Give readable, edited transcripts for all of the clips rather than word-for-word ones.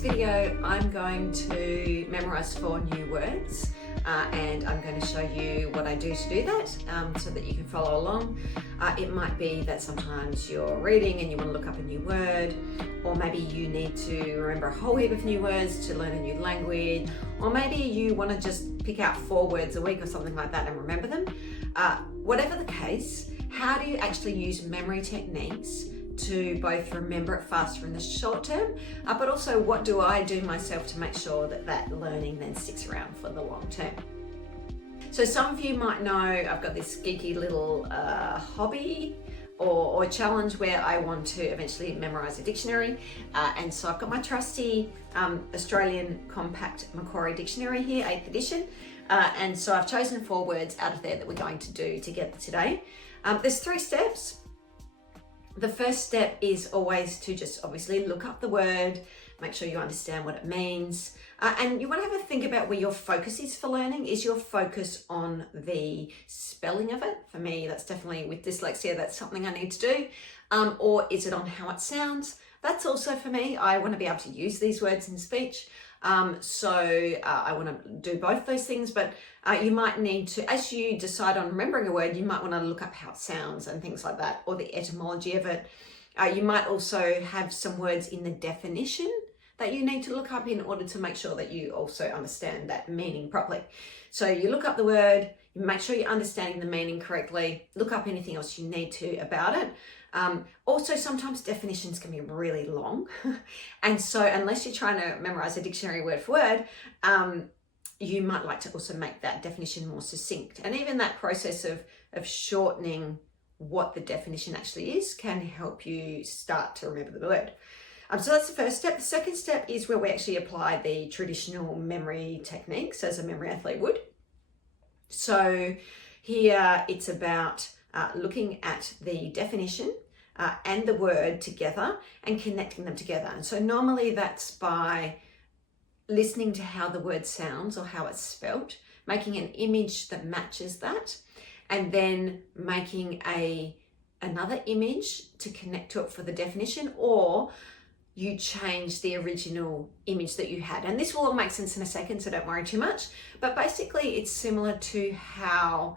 video, I'm going to memorize 4 new words and I'm going to show you what I do to do that so that you can follow along. It might be that sometimes you're reading and you want to look up a new word, or maybe you need to remember a whole heap of new words to learn a new language, or maybe you want to just pick out 4 words a week or something like that and remember them. Whatever the case, how do you actually use memory techniques to both remember it faster in the short term, but also what do I do myself to make sure that that learning then sticks around for the long term. So some of you might know I've got this geeky little hobby or challenge where I want to eventually memorize a dictionary, and so I've got my trusty Australian Compact Macquarie Dictionary here, 8th edition, and so I've chosen 4 words out of there that we're going to do together today. There's 3 steps. The first step is always to just obviously look up the word, make sure you understand what it means, and you want to have a think about where your focus is for learning. Is your focus on the spelling of it? For me, that's definitely, with dyslexia, that's something I need to do. Or is it on how it sounds? That's also for me. I want to be able to use these words in speech. So I want to do both those things, but you might need to, as you decide on remembering a word, you might want to look up how it sounds and things like that, or the etymology of it. You might also have some words in the definition that you need to look up in order to make sure that you also understand that meaning properly. So you look up the word, you make sure you're understanding the meaning correctly, look up anything else you need to about it. Also, sometimes definitions can be really long. And so unless you're trying to memorize a dictionary word for word, you might like to also make that definition more succinct. And even that process of shortening what the definition actually is can help you start to remember the word. So that's the first step. The second step is where we actually apply the traditional memory techniques as a memory athlete would. So here it's about looking at the definition and the word together and connecting them together. And so normally that's by listening to how the word sounds or how it's spelt, making an image that matches that, and then making another image to connect to it for the definition, or you change the original image that you had. And this will all make sense in a second, so don't worry too much. But basically it's similar to how,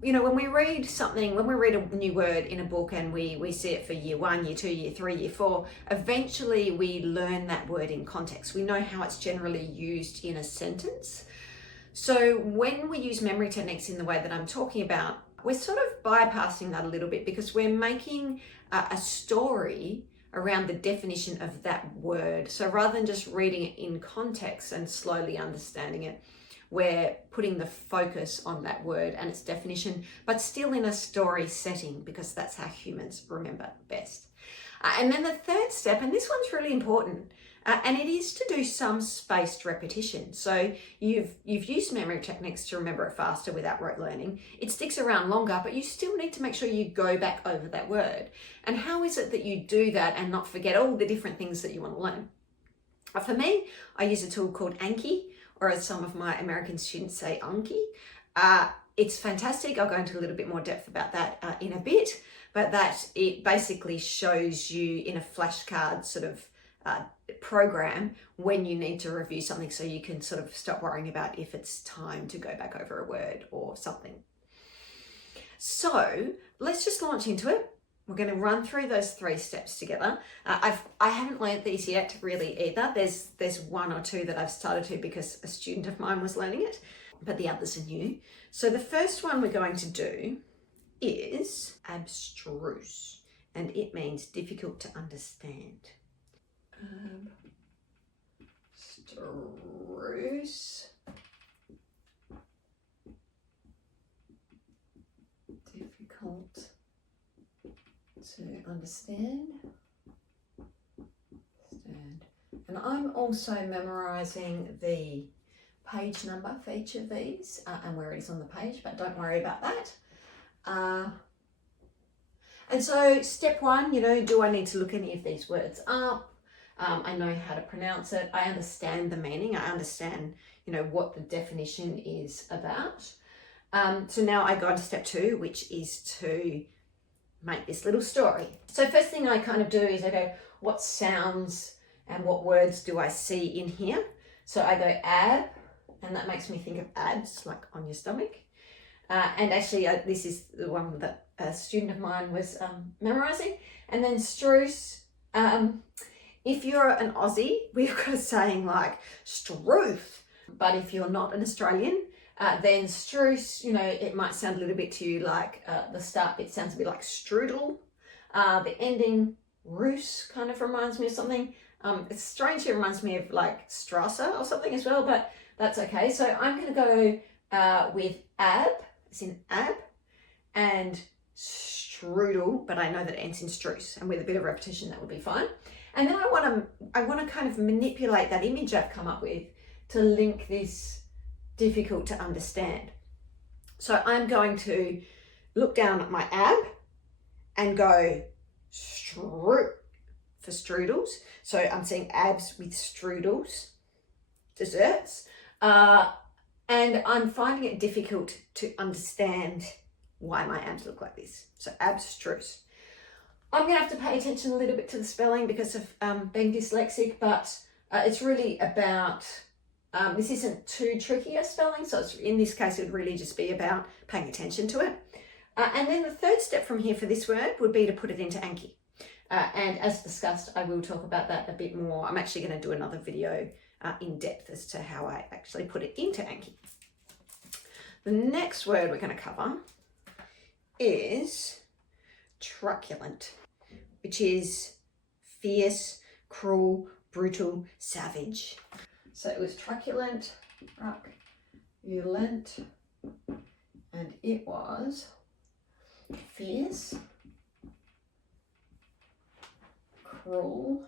when we read something, when we read a new word in a book and we see it for year 1, year 2, year 3, year 4, eventually we learn that word in context. We know how it's generally used in a sentence. So when we use memory techniques in the way that I'm talking about, we're sort of bypassing that a little bit because we're making a story around the definition of that word. So rather than just reading it in context and slowly understanding it, we're putting the focus on that word and its definition, but still in a story setting, because that's how humans remember best. And then the third step, and this one's really important, and it is to do some spaced repetition. So you've used memory techniques to remember it faster without rote learning. It sticks around longer, but you still need to make sure you go back over that word. And how is it that you do that and not forget all the different things that you want to learn? For me, I use a tool called Anki, or as some of my American students say, Anki. It's fantastic. I'll go into a little bit more depth about that in a bit, but that it basically shows you in a flashcard sort of program when you need to review something, so you can sort of stop worrying about if it's time to go back over a word or something. So let's just launch into it. We're going to run through those 3 steps together. I haven't learned these yet really either. There's 1 or 2 that I've started to because a student of mine was learning it, but the others are new. So the first one we're going to do is abstruse, and it means difficult to understand. Abstruse. Difficult to understand. And I'm also memorizing the page number for each of these and where it is on the page, but don't worry about that. And so step 1, do I need to look any of these words up? I know how to pronounce it. I understand the meaning. I understand, what the definition is about. So now I go on to step 2, which is to make this little story. So first thing I kind of do is I go, what sounds and what words do I see in here. So I go ab, and that makes me think of abs, like on your stomach. And actually, this is the one that a student of mine was memorizing. And then struce. If you're an Aussie, we've got a saying like struth. But if you're not an Australian, then struce, you know, it might sound a little bit to you like the start bit sounds a bit like strudel. The ending roos kind of reminds me of something. It's strangely reminds me of like strasser or something as well, but that's okay. So I'm going to go with ab, as in ab, and strudel, but I know that it ends in struce, and with a bit of repetition that would be fine. And then I want to kind of manipulate that image I've come up with to link this difficult to understand. So I'm going to look down at my ab and go for strudels. So I'm seeing abs with strudels, desserts, and I'm finding it difficult to understand why my abs look like this. So abstruse. I'm going to have to pay attention a little bit to the spelling because of being dyslexic, but it's really about, this isn't too tricky a spelling, so it's, in this case it would really just be about paying attention to it. And then the third step from here for this word would be to put it into Anki. And as discussed, I will talk about that a bit more. I'm actually going to do another video in depth as to how I actually put it into Anki. The next word we're going to cover is truculent, which is fierce, cruel, brutal, savage. So it was truculent, and it was fierce, cruel,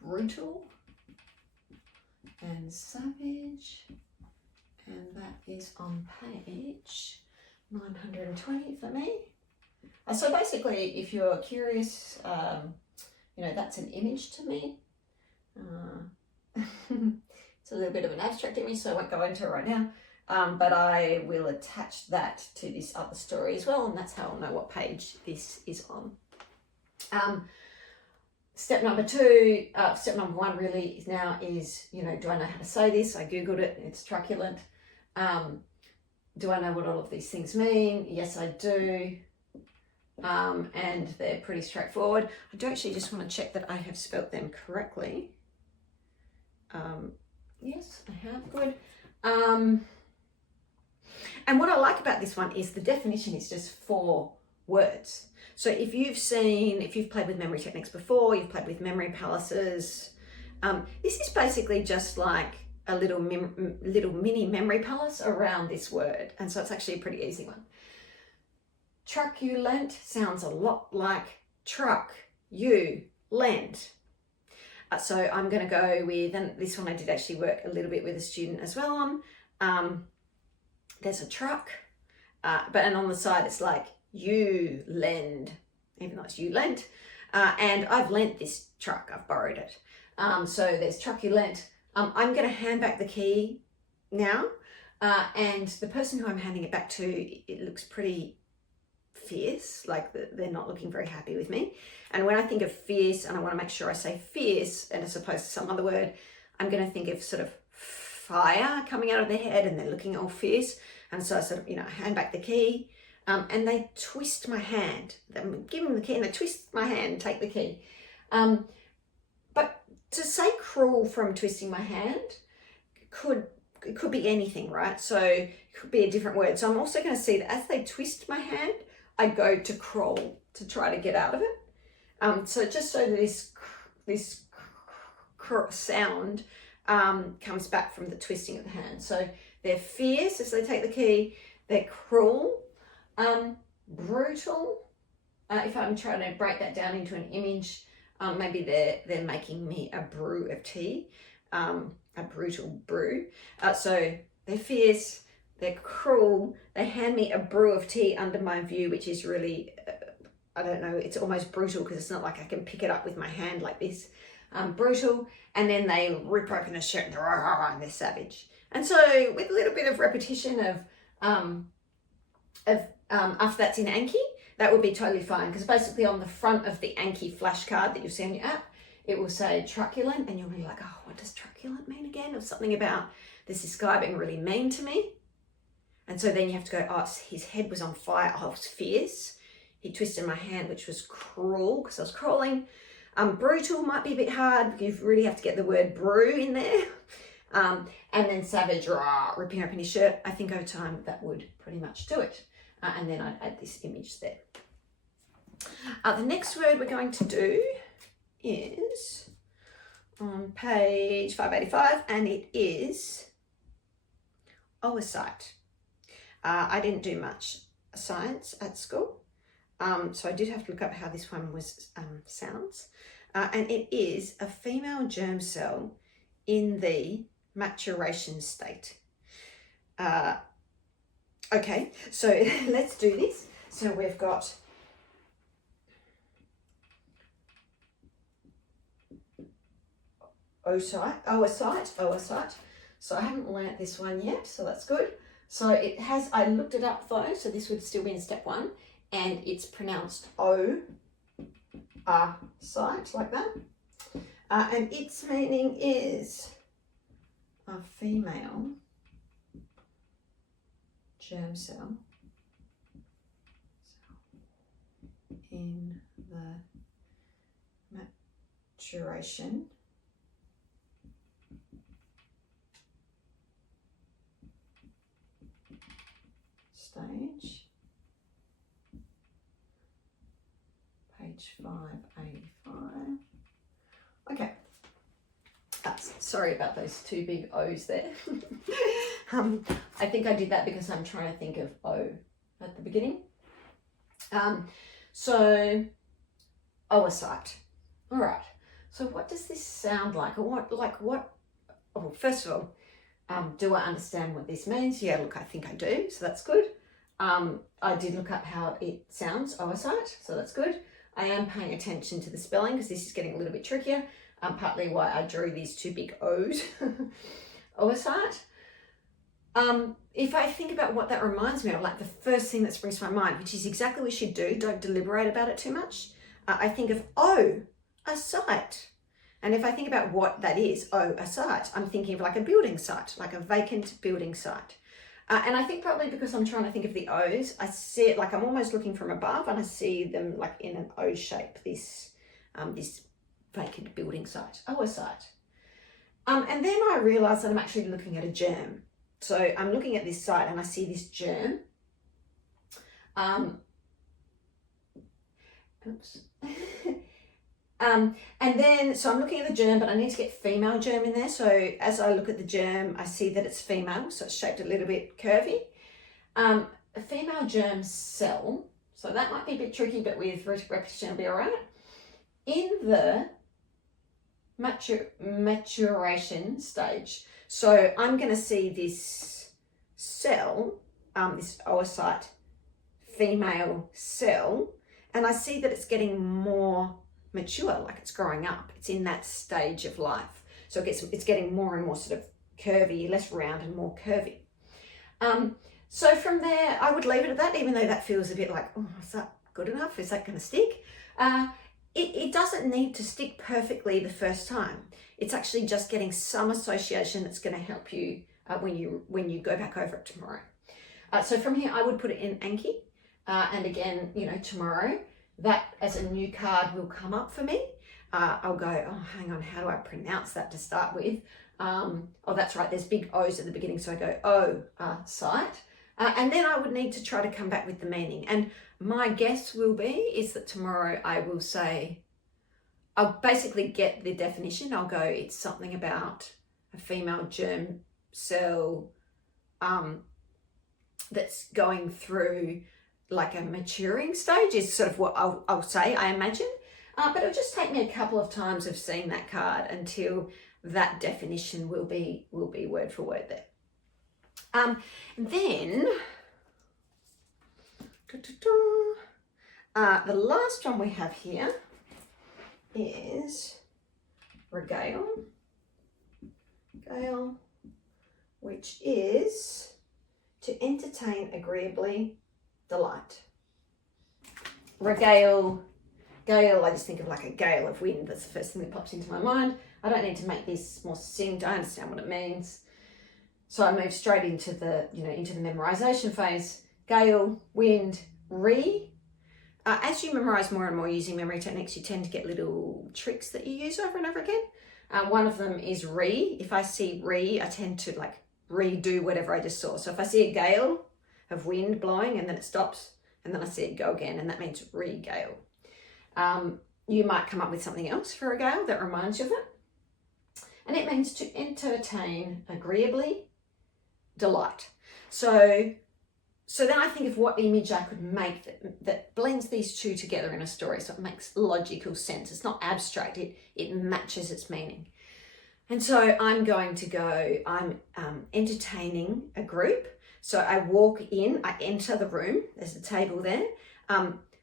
brutal, and savage, and that is on page 920 for me. So basically, if you're curious, you know, that's an image to me. It's a little bit of an abstract image, so I won't go into it right now. But I will attach that to this other story as well, and that's how I'll know what page this is on. Step number one really is, you know, do I know how to say this? I googled it, it's truculent. Do I know what all of these things mean? Yes, I do. And they're pretty straightforward. I do actually just want to check that I have spelt them correctly. Yes, I have, good. And what I like about this one is the definition is just 4 words. So if you've played with memory techniques before, you've played with memory palaces, this is basically just like a little mini memory palace around this word. And so it's actually a pretty easy one. Truculent sounds a lot like truck, you, lent. So I'm going to go with, and this one I did actually work a little bit with a student as well on. There's a truck, and on the side it's like you lend, even though it's you lent. And I've lent this truck, I've borrowed it. So there's truculent. I'm going to hand back the key now. And the person who I'm handing it back to, it looks pretty fierce, like they're not looking very happy with me. And when I think of fierce, and I want to make sure I say fierce and as opposed to some other word, I'm going to think of sort of fire coming out of their head and they're looking all fierce. And so I sort of, you know, hand back the key, and they twist my hand. I'm giving them the key and they twist my hand, take the key. But to say cruel from twisting my hand it could be anything, right? So it could be a different word. So I'm also going to see that as they twist my hand, I go to crawl to try to get out of it. So just so that this sound comes back from the twisting of the hand. So they're fierce as they take the key. They're cruel, brutal. If I'm trying to break that down into an image, maybe they're making me a brew of tea, a brutal brew. So they're fierce, they're cruel. They hand me a brew of tea under my view, which is really, I don't know, it's almost brutal because it's not like I can pick it up with my hand like this. Brutal, and then they rip open a shirt and they're savage. And so with a little bit of repetition of after that's in Anki, that would be totally fine, because basically on the front of the Anki flashcard that you'll see on your app, it will say truculent, and you'll be like, oh, what does truculent mean again? Or something about this guy being really mean to me. And so then you have to go, oh, his head was on fire. Oh, it was fierce. He twisted my hand, which was cruel because I was crawling. Brutal might be a bit hard. You really have to get the word brew in there. And then savage, ripping open his shirt. I think over time that would pretty much do it. And then I'd add this image there. The next word we're going to do is on page 585, and it is oocyte. I didn't do much science at school, so I did have to look up how this one was sounds. And it is a female germ cell in the maturation state. Okay, so let's do this. So we've got oocyte. So I haven't learnt this one yet, so that's good. So it has, I looked it up though, so this would still be in step 1, and it's pronounced O-A-cyte, like that. And its meaning is a female germ cell in the maturation stage, page 585. Okay. Sorry about those two big O's there. I think I did that because I'm trying to think of O at the beginning. So, oocyte. All right. So what does this sound like? Or oh, first of all, do I understand what this means? Yeah, look, I think I do, so that's good. I did look up how it sounds, oocyte, so that's good. I am paying attention to the spelling because this is getting a little bit trickier. Partly why I drew these two big O's, oocyte. If I think about what that reminds me of, like the first thing that springs to my mind, which is exactly what you should do, don't deliberate about it too much. I think of, oh, a site. And if I think about what that is, oh, a site, I'm thinking of like a building site, like a vacant building site. And I think probably because I'm trying to think of the O's, I see it like I'm almost looking from above and I see them like in an O shape, this vacant building site, oocyte. And then I realise that I'm actually looking at a germ. So I'm looking at this site and I see this germ. Oops. And then, so I'm looking at the germ, but I need to get female germ in there. So as I look at the germ, I see that it's female, so it's shaped a little bit curvy. A female germ cell, so that might be a bit tricky, but with repetition it'll be all right. In the maturation stage, so I'm going to see this cell, this oocyte female cell, and I see that it's getting more mature, like it's growing up. It's in that stage of life. So it's getting more and more sort of curvy, less round and more curvy. So from there, I would leave it at that, even though that feels a bit like, oh, is that good enough? Is that going to stick? It doesn't need to stick perfectly the first time. It's actually just getting some association that's going to help you when you go back over it tomorrow. So from here, I would put it in Anki. And again, you know, tomorrow, that as a new card will come up for me. I'll go, oh, hang on, how do I pronounce that to start with? Oh, that's right, there's big O's at the beginning, so I go, site. And then I would need to try to come back with the meaning. And my guess will be is that tomorrow I will say, I'll basically get the definition. I'll go, it's something about a female germ cell that's going through like a maturing stage is sort of what I'll say, I imagine. But it'll just take me a couple of times of seeing that card until that definition will be word for word there. Then, the last one we have here is regale, which is to entertain agreeably, delight. regale, gale, I just think of like a gale of wind. That's the first thing that pops into my mind. I don't need to make this more succinct. I understand what it means. So I move straight into the, into the memorization phase. Gale, wind, re. As you memorize more and more using memory techniques, you tend to get little tricks that you use over and over again. One of them is re. If I see re, I tend to like redo whatever I just saw. So if I see a gale of wind blowing and then it stops and then I see it go again, and that means regale. You might come up with something else for a gale that reminds you of it. And it means to entertain agreeably, delight. So then I think of what image I could make that blends these two together in a story, so it makes logical sense. It's not abstract, it matches its meaning. And so I'm going to go, I'm entertaining a group. So I walk in, I enter the room, there's a table there.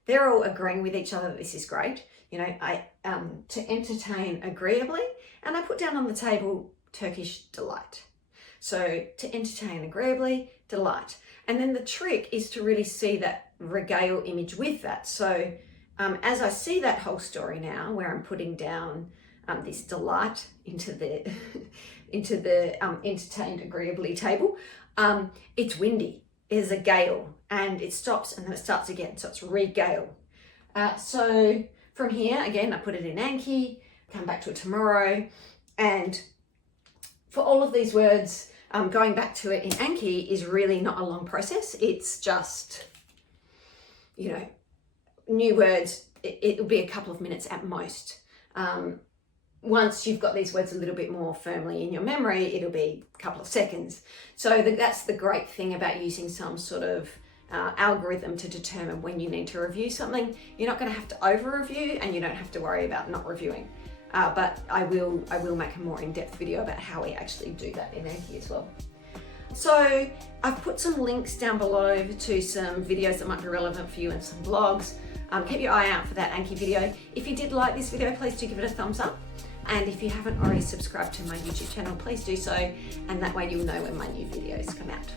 They're all agreeing with each other that this is great. I to entertain agreeably, and I put down on the table Turkish delight. So to entertain agreeably, delight. And then the trick is to really see that regale image with that. So as I see that whole story now, where I'm putting down this delight into the entertained agreeably table, it's windy. There's a gale, and it stops and then it starts again. So it's regale. So from here, again, I put it in Anki, come back to it tomorrow. And for all of these words, going back to it in Anki is really not a long process. It's just, new words. It'll be a couple of minutes at most. Once you've got these words a little bit more firmly in your memory, it'll be a couple of seconds. So that's the great thing about using some sort of algorithm to determine when you need to review something. You're not going to have to over-review, and you don't have to worry about not reviewing. But I will make a more in-depth video about how we actually do that in Anki as well. So I've put some links down below to some videos that might be relevant for you and some blogs. Keep your eye out for that Anki video. If you did like this video, please do give it a thumbs up. And if you haven't already subscribed to my YouTube channel, please do so. And that way you'll know when my new videos come out.